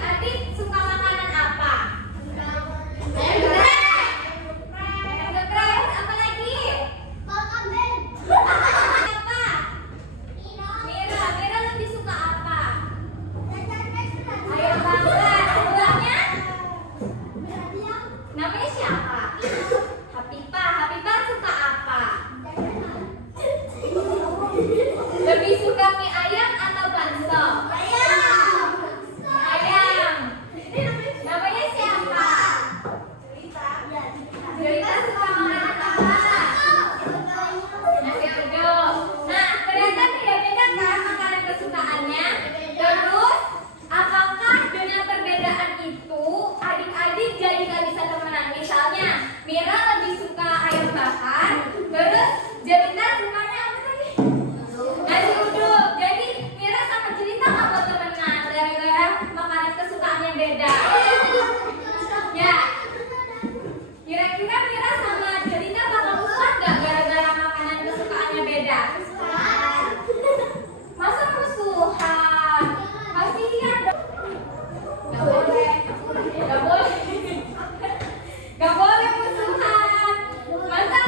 adik-adik suka makanan apa? Geprek, apa lagi? Apa? Mira lebih suka apa? Ayam bakar. Sebelahnya? Namanya siapa? Hapipah suka apa? Lebih suka mie ayam atau bakso? Ayam. Namanya siapa? Jelita suka makanan apa? Nasi uduk. Nah, ternyata beda-beda kan makanan kesukaannya. Terus, apakah dengan perbedaan itu adik-adik jadi gak bisa temenan? Misalnya, Mira lebih suka ayam bakar, terus Jelita sukanya apa tadi? Nasi uduk. Jadi Mira sama Jelita gak mau temenan gara-gara makanan kesukaannya beda. Ya. Kira-kira Mira sama Jelita bakal musuhan gak gara-gara makanan kesukaannya beda? Masa musuhan? Kasihan dong. Gak boleh. Gak boleh musuhan. Masa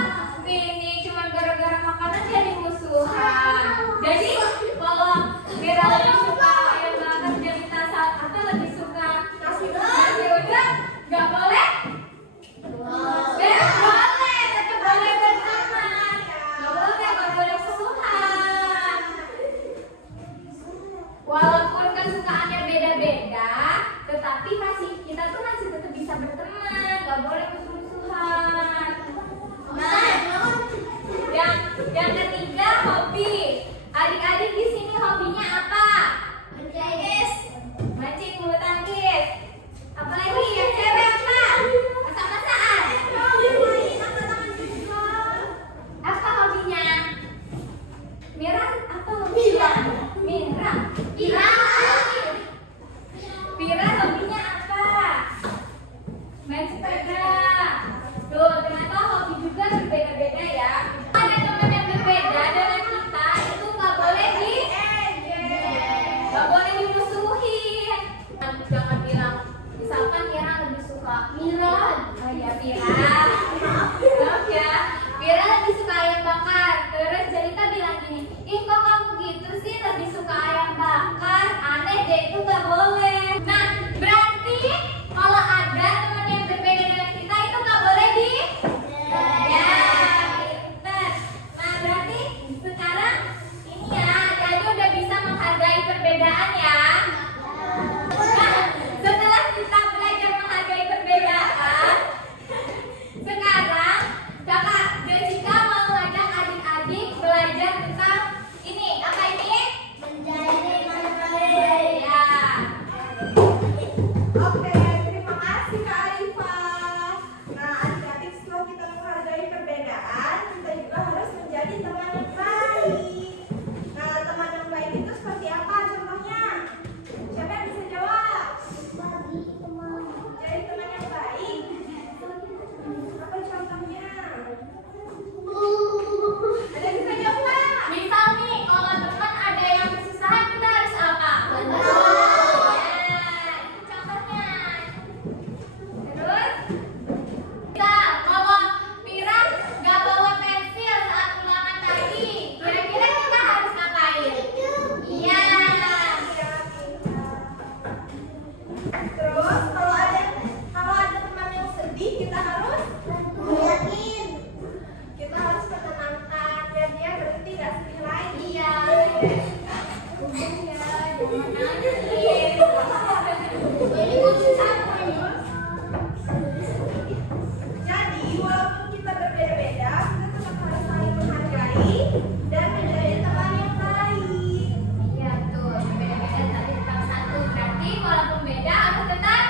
ini cuma gara-gara makanan jadi musuhan. Jadi kalau Mira lebih suka ayam bakar, Jelita atau lebih suka nasi uduk, gak boleh? Boleh, tetap boleh berteman. Gak boleh musuhan. Walaupun kesukaannya beda-beda, tetapi kita tuh masih tetap bisa berteman. Gak boleh musuh-musuhan. Nah, yang ketiga hobi. Adik-adik di sini hobinya apa? Mancing, bulu tangkis. Apalagi yang cewek apa? Masak-masakan. Apa hobinya? Mira apa hobinya? Mira hobinya apa? Main sepeda. Tuh, ternyata hobi juga berbeda-beda ya. Ada teman yang berbeda dengan kita, itu nggak boleh dimusuhin. Jangan bilang, misalkan Mira lebih suka Mira. Oh ya Mira. Maaf ya. Mira lebih suka ayam bakar. Terus Jelita bilang gini, ih kok kamu gitu sih lebih suka ayam bakar? Aneh deh, itu nggak boleh. Nah, berarti kalau ada teman yang berbeda dengan kita itu nggak boleh ya, pinter. Nah, berarti sekarang ini ya, adik-adik udah bisa menghargai perbedaan ya. Nah, setelah kita belajar menghargai perbedaan, sekarang Kakak Jessica mau ngajak adik-adik belajar tentang ini. Apa ini? Menjadi manusia. Ya. Oke, terima kasih Kak Arifah. Nah, adik-adik setelah kita menghargai perbedaan, kita juga harus menjadi teman yang baik. Nah, teman yang baik itu seperti apa contohnya? Siapa yang bisa jawab? Jadi teman yang baik. Apa contohnya? Ada yang bisa jawab nggak? Misal nih, kalau teman ada yang kesusahan, kita harus apa? Ya, itu contohnya. Terus, kalau Mira nggak bawa pensil saat ulangan tadi, kira-kira kita harus ngapain? Iya. Terus kalau ada teman yang sedih, kita harus menenangkan biar dia berhenti gak sedih lagi. Iya. Iya, jangan nangis. Jadi walaupun kita berbeda-beda, kita tetap harus saling menghargai dan menjadi teman yang baik. Iya tuh, beda-beda tapi tetap satu. Berarti walaupun beda harus tetap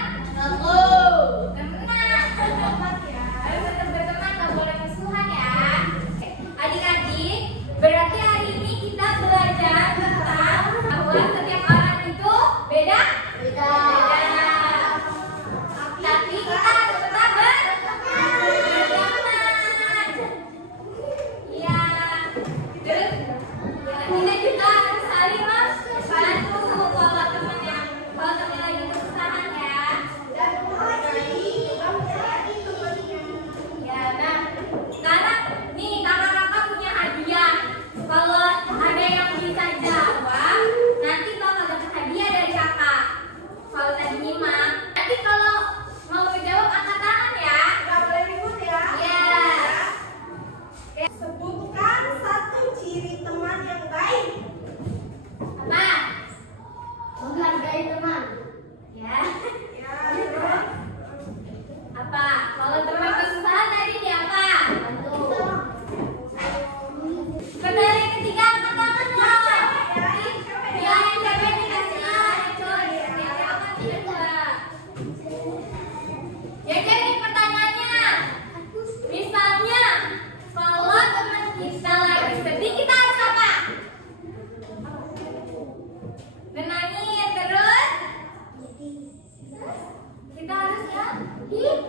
Kita harus yang hidup.